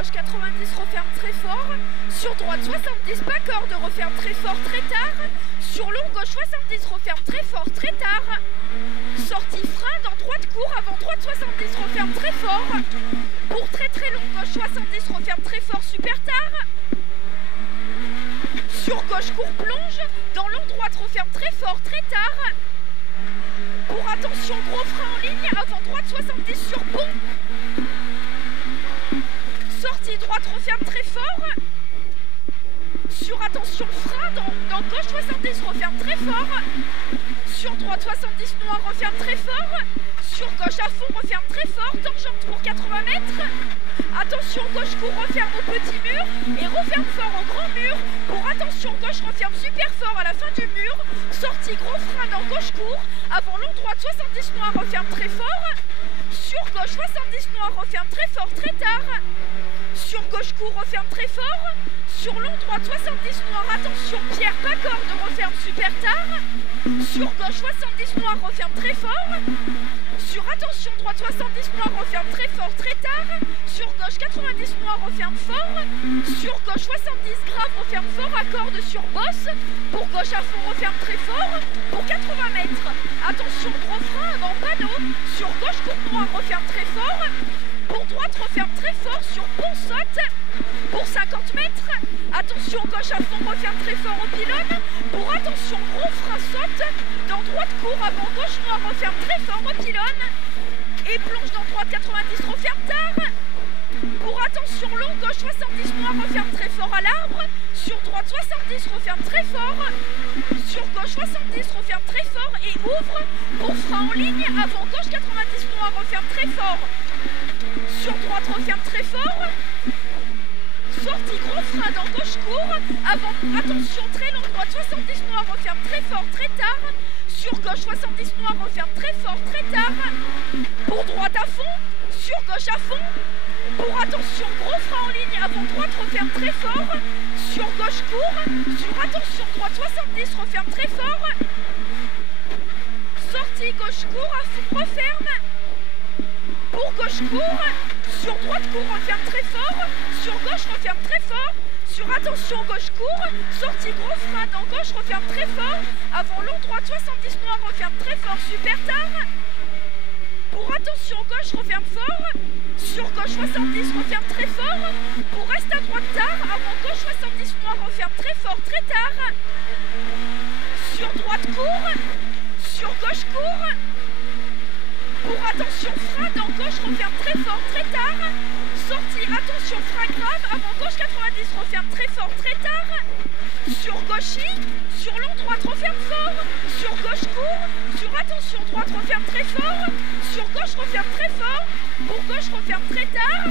gauche 90, referme très fort. Sur droite 70, pas corde, referme très fort, très tard. Sur long gauche 70, referme très fort, très tard. Sortie frein dans droite court, avant droite 70, referme très fort. Pour très très long gauche 70, referme très fort, super tard. Sur gauche court plonge, dans long droite referme très fort, très tard. Pour attention gros frein en ligne, avant droite 70 sur pont. Sortie droite referme très fort. Sur attention frein dans gauche 70 referme très fort. Sur droite 70 noir referme très fort. Sur gauche à fond referme très fort. Tangente pour 80 mètres. Attention gauche court referme au petit mur et referme fort au grand mur. Pour attention gauche referme super fort à la fin du mur. Sortie gros frein dans gauche court. Avant long droite 70 noir referme très fort. Sur gauche 70 noir referme très fort très tard. Sur gauche court referme très fort. Sur long droite 70 noir, attention pierre pas corde, referme super tard. Sur gauche 70 noir, referme très fort. Sur attention droite 70 noir, referme très fort très tard. Sur gauche 90 noir, referme fort. Sur gauche 70 grave, referme fort à corde sur bosse. Pour gauche à fond, referme très fort. Pour 80 mètres, attention gros frein avant panneau. Sur gauche court noir, referme très fort. Pour droite, referme très fort sur pont saute. Pour 50 mètres, attention gauche à fond, referme très fort au pylône. Pour attention gros frein saute. Dans droite court, avant gauche noir, referme très fort au pylône. Et plonge dans droite 90, referme tard. Pour attention long, gauche 70 noir, referme très fort à l'arbre. Sur droite 70, referme très fort. Sur gauche 70, referme très fort et ouvre. Pour frein en ligne, avant gauche 90 noir, referme très fort. Sur droite referme très fort. Sortie gros frein dans gauche court. Avant attention très long droite 70 noir referme très fort très tard. Sur gauche 70 noir referme très fort très tard. Pour droite à fond. Sur gauche à fond. Pour attention gros frein en ligne. Avant droite referme très fort. Sur gauche court. Sur attention droite 70 referme très fort. Sortie gauche court à fond referme. Pour gauche court, sur droite court referme très fort, sur gauche referme très fort, sur attention gauche court, sortie gros frein dans gauche referme très fort, avant long droite 70 noir referme très fort, super tard. Pour attention gauche referme fort, sur gauche 70 referme très fort, pour reste à droite tard, avant gauche 70 noir referme très fort, très tard. Sur droite court, sur gauche court. Pour attention frein dans gauche referme très fort très tard. Sortie attention frein grave avant gauche 90 referme très fort très tard. Sur gauche I, sur long droite referme fort. Sur gauche court, sur attention droite referme très fort. Sur gauche referme très fort. Pour gauche referme très tard.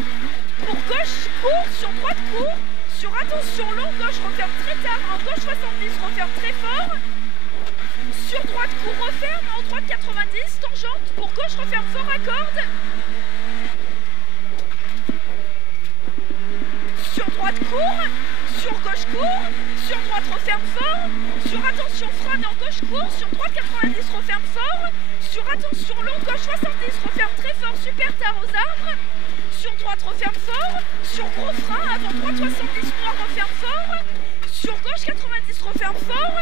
Pour gauche court, sur droite court. Sur attention long gauche referme très tard. En gauche 70 referme très fort. Sur droite court referme, en droite 90, tangente, pour gauche referme fort à corde. Sur droite court, sur gauche court, sur droite referme fort. Sur attention frein dans gauche court, sur droite 90 referme fort. Sur attention long gauche 70 referme très fort, super tard aux arbres. Sur droite referme fort, sur gros frein, avant droite 70 noir referme fort. Sur gauche 90 referme fort.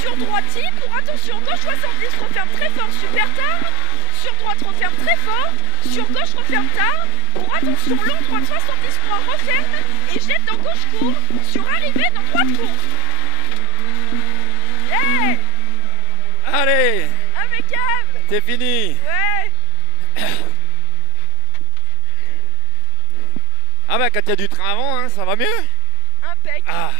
Sur droite I, pour attention gauche 70 referme très fort, super tard. Sur droite referme très fort. Sur gauche referme tard. Pour attention long droite 70 noir referme et jette dans gauche court. Sur arrivée dans droite court. Hey, Allez, impeccable. c'est fini. Ouais. Ah bah quand il y a du train avant, hein, ça va mieux. Impec. Ah.